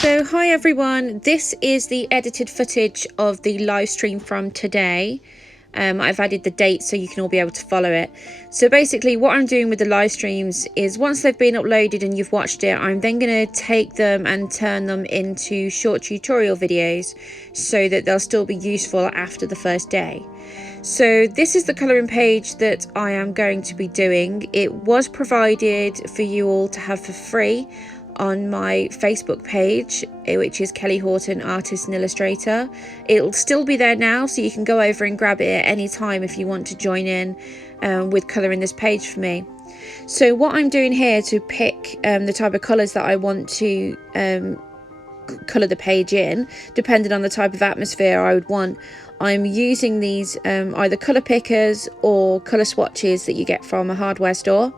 So hi everyone, this is the edited footage of the live stream from today. I've added the date so you can all be able to follow it. So basically what I'm doing with the live streams is once they've been uploaded and you've watched it, I'm then going to take them and turn them into short tutorial videos so that they'll still be useful after the first day. So this is the colouring page that I am going to be doing. It was provided for you all to have for free on my Facebook page, which is Kelly Horton, Artist and Illustrator. It'll still be there now, so you can go over and grab it at any time if you want to join in with colouring this page for me. So what I'm doing here to pick the type of colours that I want to colour the page in, depending on the type of atmosphere I would want, I'm using these either colour pickers or colour swatches that you get from a hardware store.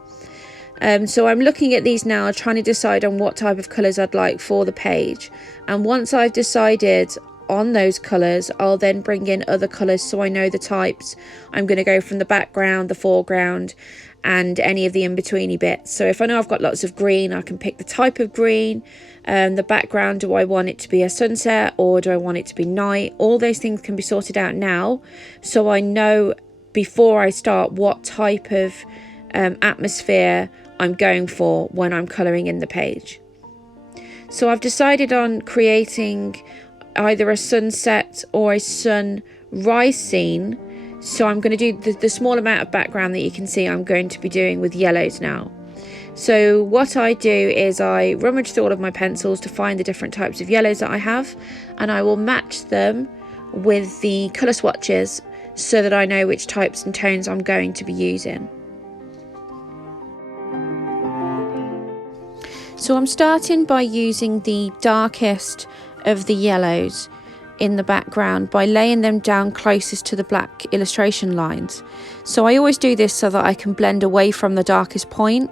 So I'm looking at these now, trying to decide on what type of colours I'd like for the page. And once I've decided on those colours, I'll then bring in other colours so I know the types. I'm going to go from the background, the foreground, and any of the in-betweeny bits. So if I know I've got lots of green, I can pick the type of green. The background, do I want it to be a sunset or do I want it to be night? All those things can be sorted out now, so I know before I start what type of atmosphere I'm going for when I'm colouring in the page. So I've decided on creating either a sunset or a sunrise scene. So I'm going to do the small amount of background that you can see I'm going to be doing with yellows now. So what I do is I rummage through all of my pencils to find the different types of yellows that I have, and I will match them with the colour swatches so that I know which types and tones I'm going to be using. So I'm starting by using the darkest of the yellows in the background by laying them down closest to the black illustration lines. So I always do this so that I can blend away from the darkest point.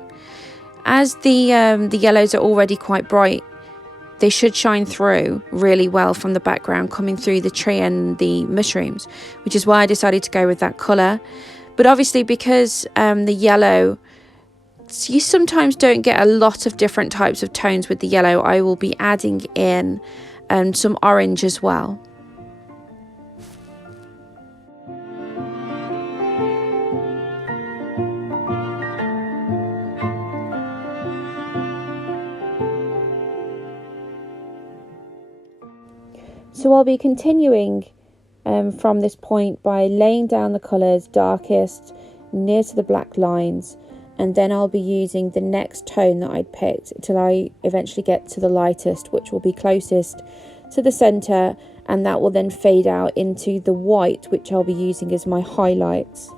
As the yellows are already quite bright, they should shine through really well from the background coming through the tree and the mushrooms, which is why I decided to go with that colour. But obviously because the yellow, you sometimes don't get a lot of different types of tones with the yellow, I will be adding in some orange as well. So I'll be continuing from this point by laying down the colours darkest near to the black lines, and then I'll be using the next tone that I'd picked till I eventually get to the lightest, which will be closest to the centre, and that will then fade out into the white, which I'll be using as my highlights.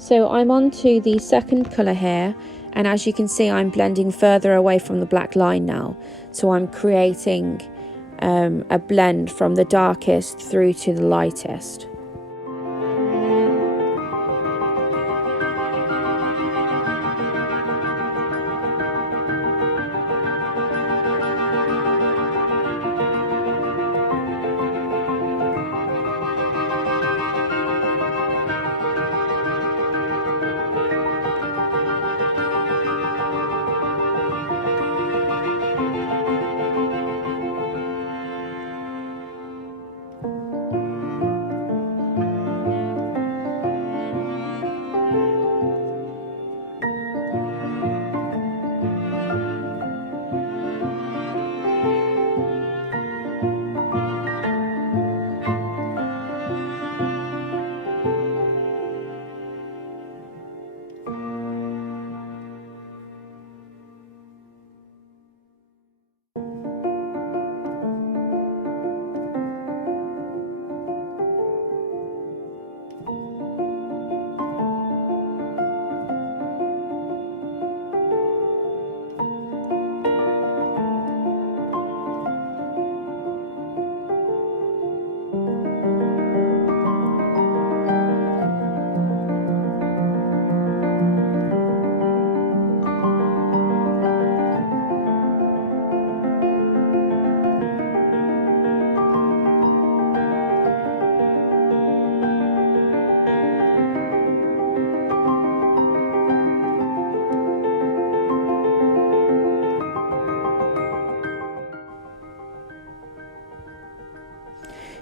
So I'm on to the second colour here, and as you can see I'm blending further away from the black line now. So I'm creating a blend from the darkest through to the lightest.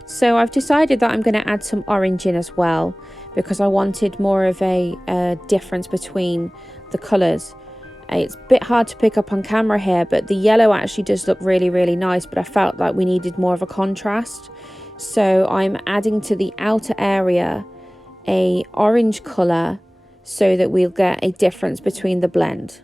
So I've decided that I'm going to add some orange in as well, because I wanted more of a difference between the colours. It's a bit hard to pick up on camera here, but the yellow actually does look really, really nice, but I felt like we needed more of a contrast. So I'm adding to the outer area a orange colour so that we'll get a difference between the blend.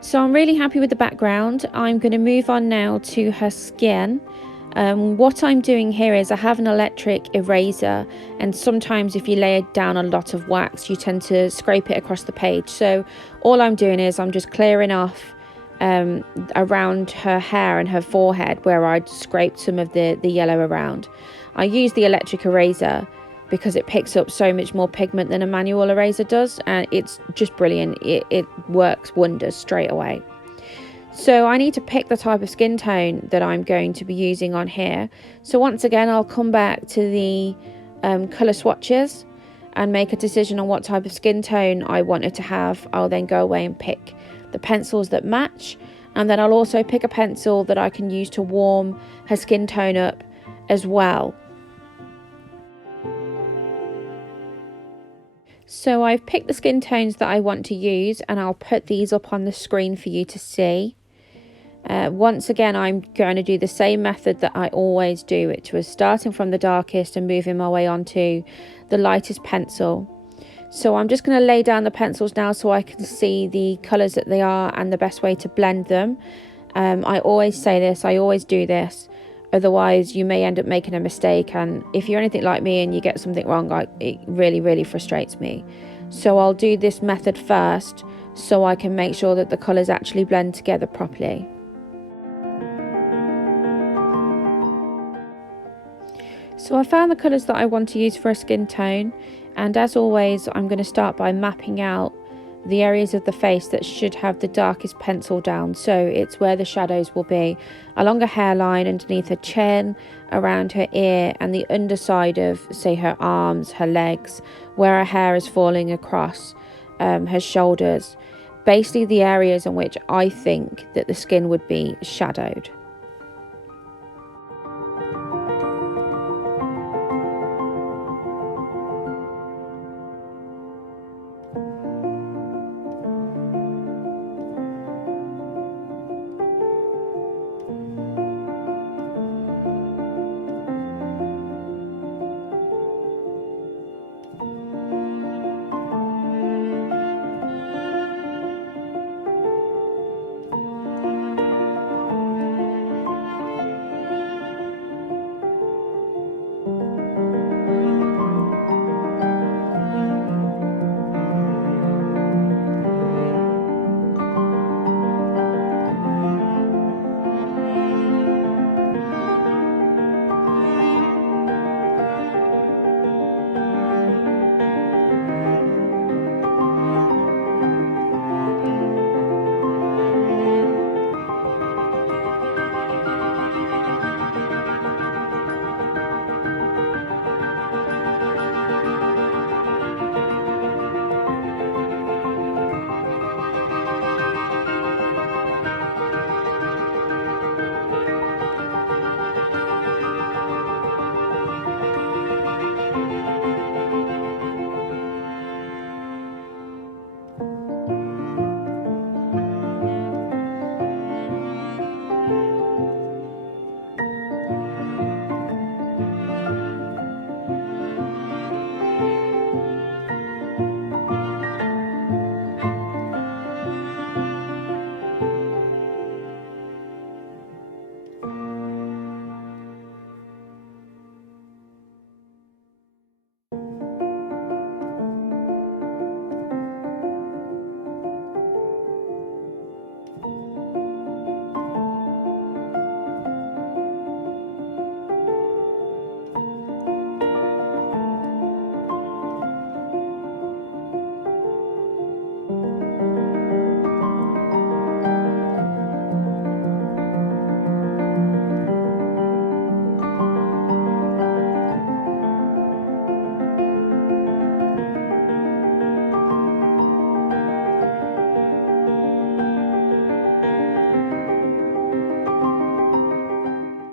So I'm really happy with the background. I'm going to move on now to her skin. What I'm doing here is I have an electric eraser, and sometimes if you lay down a lot of wax you tend to scrape it across the page. So all I'm doing is I'm just clearing off around her hair and her forehead where I'd scraped some of the yellow around. I use the electric eraser because it picks up so much more pigment than a manual eraser does, and it's just brilliant. It works wonders straight away. So I need to pick the type of skin tone that I'm going to be using on here. So once again I'll come back to the colour swatches and make a decision on what type of skin tone I want it to have. I'll then go away and pick the pencils that match, and then I'll also pick a pencil that I can use to warm her skin tone up as well. So I've picked the skin tones that I want to use, and I'll put these up on the screen for you to see. Once again, I'm going to do the same method that I always do, which was starting from the darkest and moving my way onto the lightest pencil. So I'm just going to lay down the pencils now so I can see the colours that they are and the best way to blend them. I always say this, I always do this, otherwise you may end up making a mistake, and if you're anything like me and you get something wrong, it really frustrates me. So I'll do this method first so I can make sure that the colours actually blend together properly. So I found the colours that I want to use for a skin tone, and as always I'm going to start by mapping out the areas of the face that should have the darkest pencil down. So it's where the shadows will be along her hairline, underneath her chin, around her ear, and the underside of, say, her arms, her legs, where her hair is falling across her shoulders. Basically the areas in which I think that the skin would be shadowed.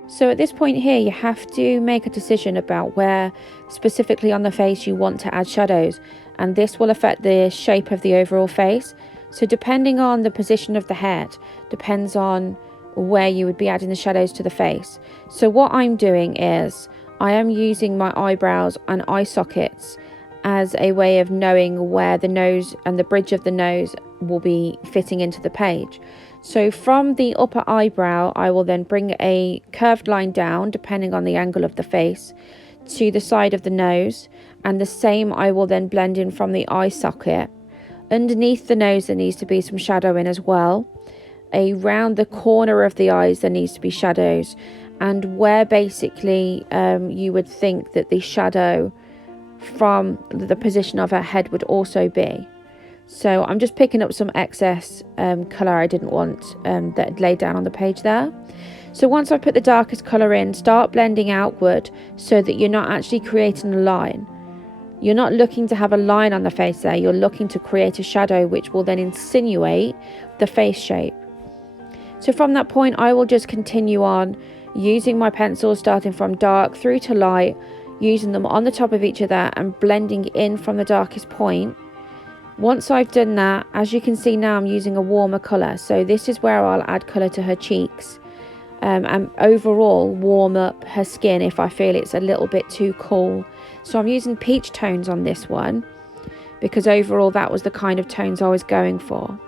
So at this point here, you have to make a decision about where specifically on the face you want to add shadows, and this will affect the shape of the overall face. So depending on the position of the head, depends on where you would be adding the shadows to the face. So what I'm doing is I am using my eyebrows and eye sockets as a way of knowing where the nose and the bridge of the nose will be fitting into the page. So from the upper eyebrow, I will then bring a curved line down, depending on the angle of the face, to the side of the nose, and the same I will then blend in from the eye socket. Underneath the nose there needs to be some shadow in as well. Around the corner of the eyes there needs to be shadows, and where basically you would think that the shadow from the position of her head would also be. So I'm just picking up some excess colour I didn't want that laid down on the page there. So once I've put the darkest colour in, start blending outward so that you're not actually creating a line. You're not looking to have a line on the face there, you're looking to create a shadow which will then insinuate the face shape. So from that point I will just continue on using my pencils, starting from dark through to light, using them on the top of each other and blending in from the darkest point Once I've done that, as you can see now, I'm using a warmer colour. So this is where I'll add colour to her cheeks. And overall warm up her skin if I feel it's a little bit too cool. So I'm using peach tones on this one because overall that was the kind of tones I was going for.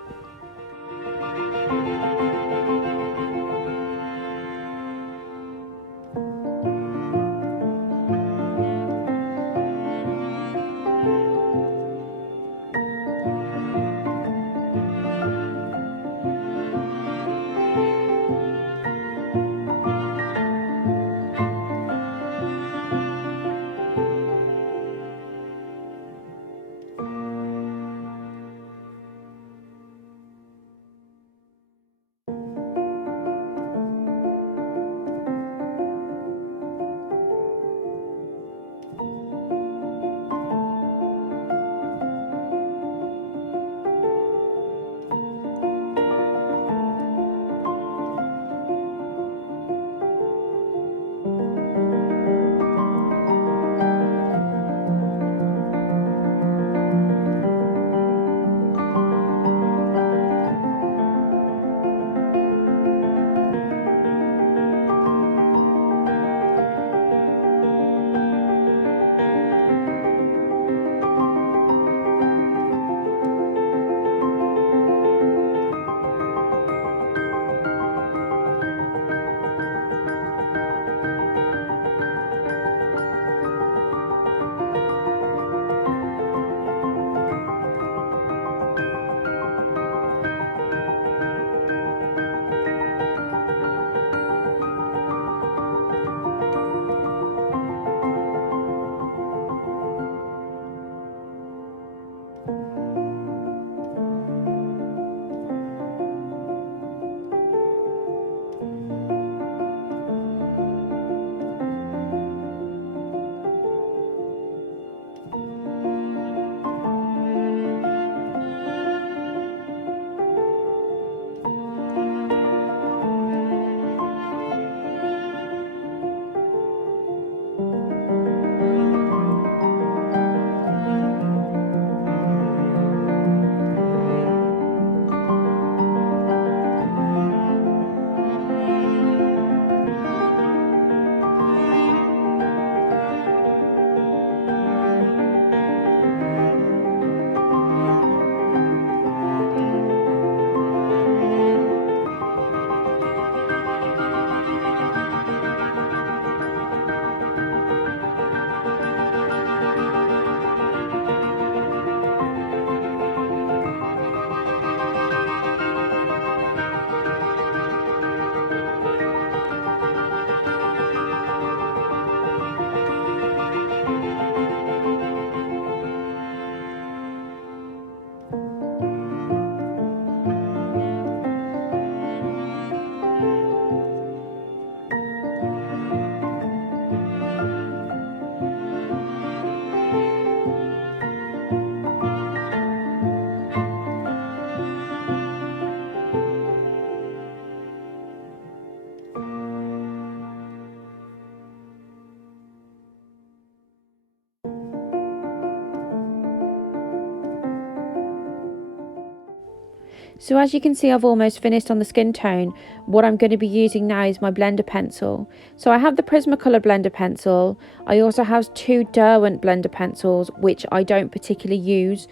So as you can see, I've almost finished on the skin tone. What I'm going to be using now is my blender pencil. So I have the Prismacolor blender pencil. I also have two Derwent blender pencils, which I don't particularly use.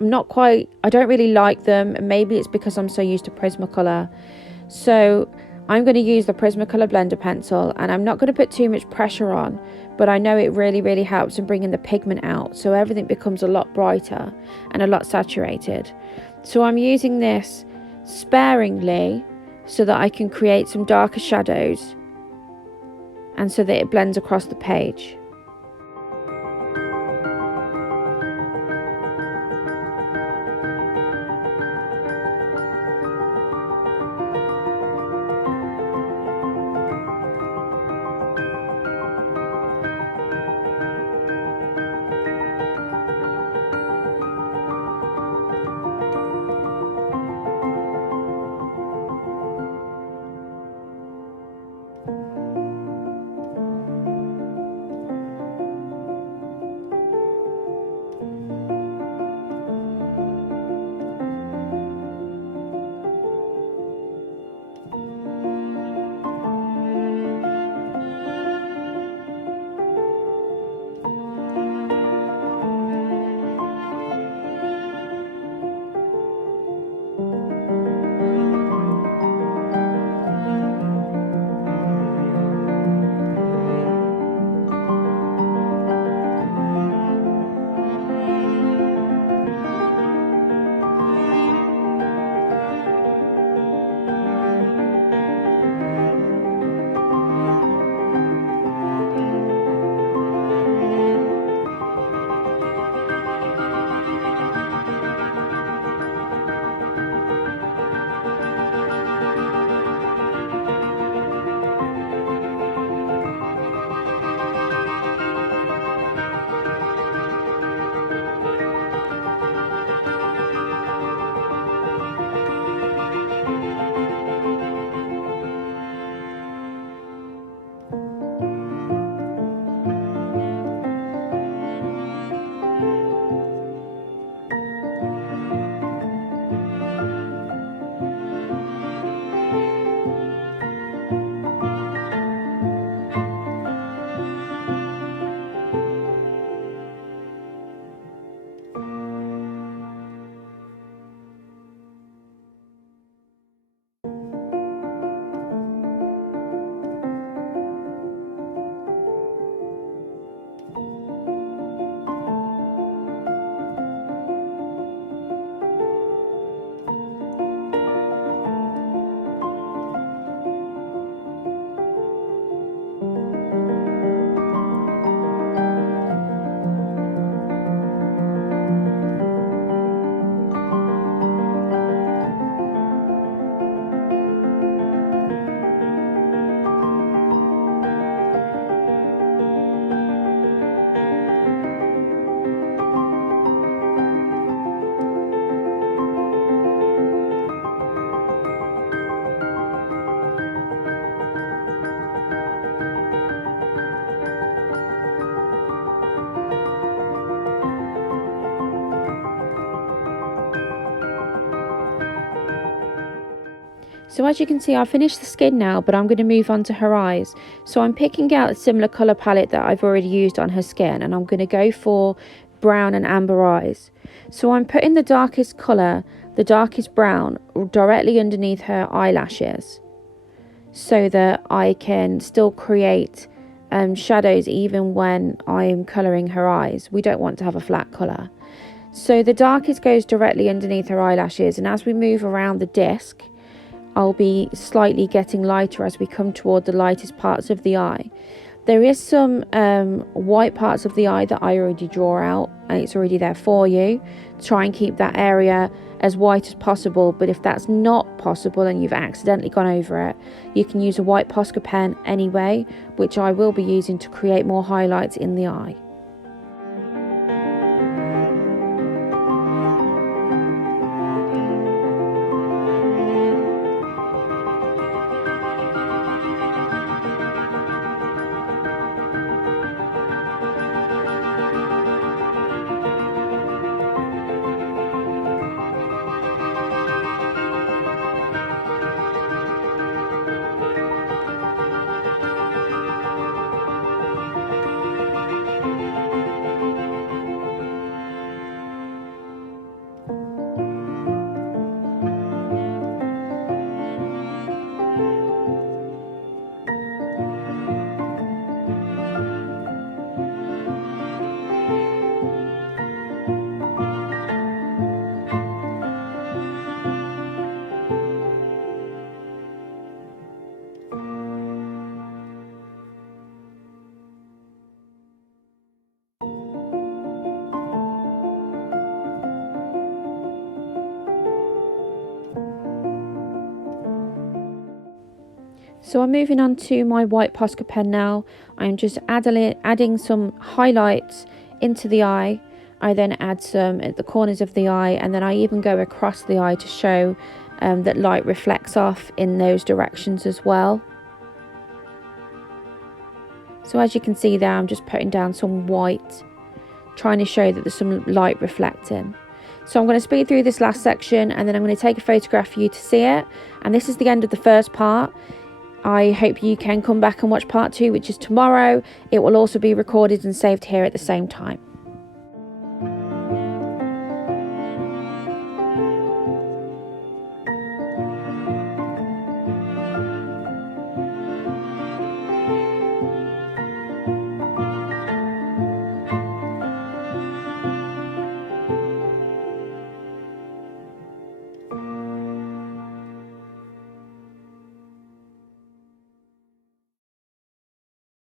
I don't really like them. And maybe it's because I'm so used to Prismacolor. So I'm going to use the Prismacolor blender pencil, and I'm not going to put too much pressure on, but I know it really helps in bringing the pigment out, so everything becomes a lot brighter and a lot saturated. So I'm using this sparingly so that I can create some darker shadows and so that it blends across the page. So as you can see, I've finished the skin now, but I'm going to move on to her eyes. So I'm picking out a similar colour palette that I've already used on her skin, and I'm going to go for brown and amber eyes. So I'm putting the darkest colour, the darkest brown, directly underneath her eyelashes, so that I can still create shadows even when I'm colouring her eyes. We don't want to have a flat colour. So the darkest goes directly underneath her eyelashes, and as we move around the disc, I'll be slightly getting lighter as we come toward the lightest parts of the eye. There is some white parts of the eye that I already draw out, and it's already there for you. Try and keep that area as white as possible, but if that's not possible and you've accidentally gone over it, you can use a white Posca pen anyway, which I will be using to create more highlights in the eye. So I'm moving on to my white Posca pen now. I'm just adding some highlights into the eye. I then add some at the corners of the eye, and then I even go across the eye to show that light reflects off in those directions as well. So as you can see there, I'm just putting down some white, trying to show that there's some light reflecting. So I'm going to speed through this last section, and then I'm going to take a photograph for you to see it. And this is the end of the first part. I hope you can come back and watch part 2, which is tomorrow. It will also be recorded and saved here at the same time.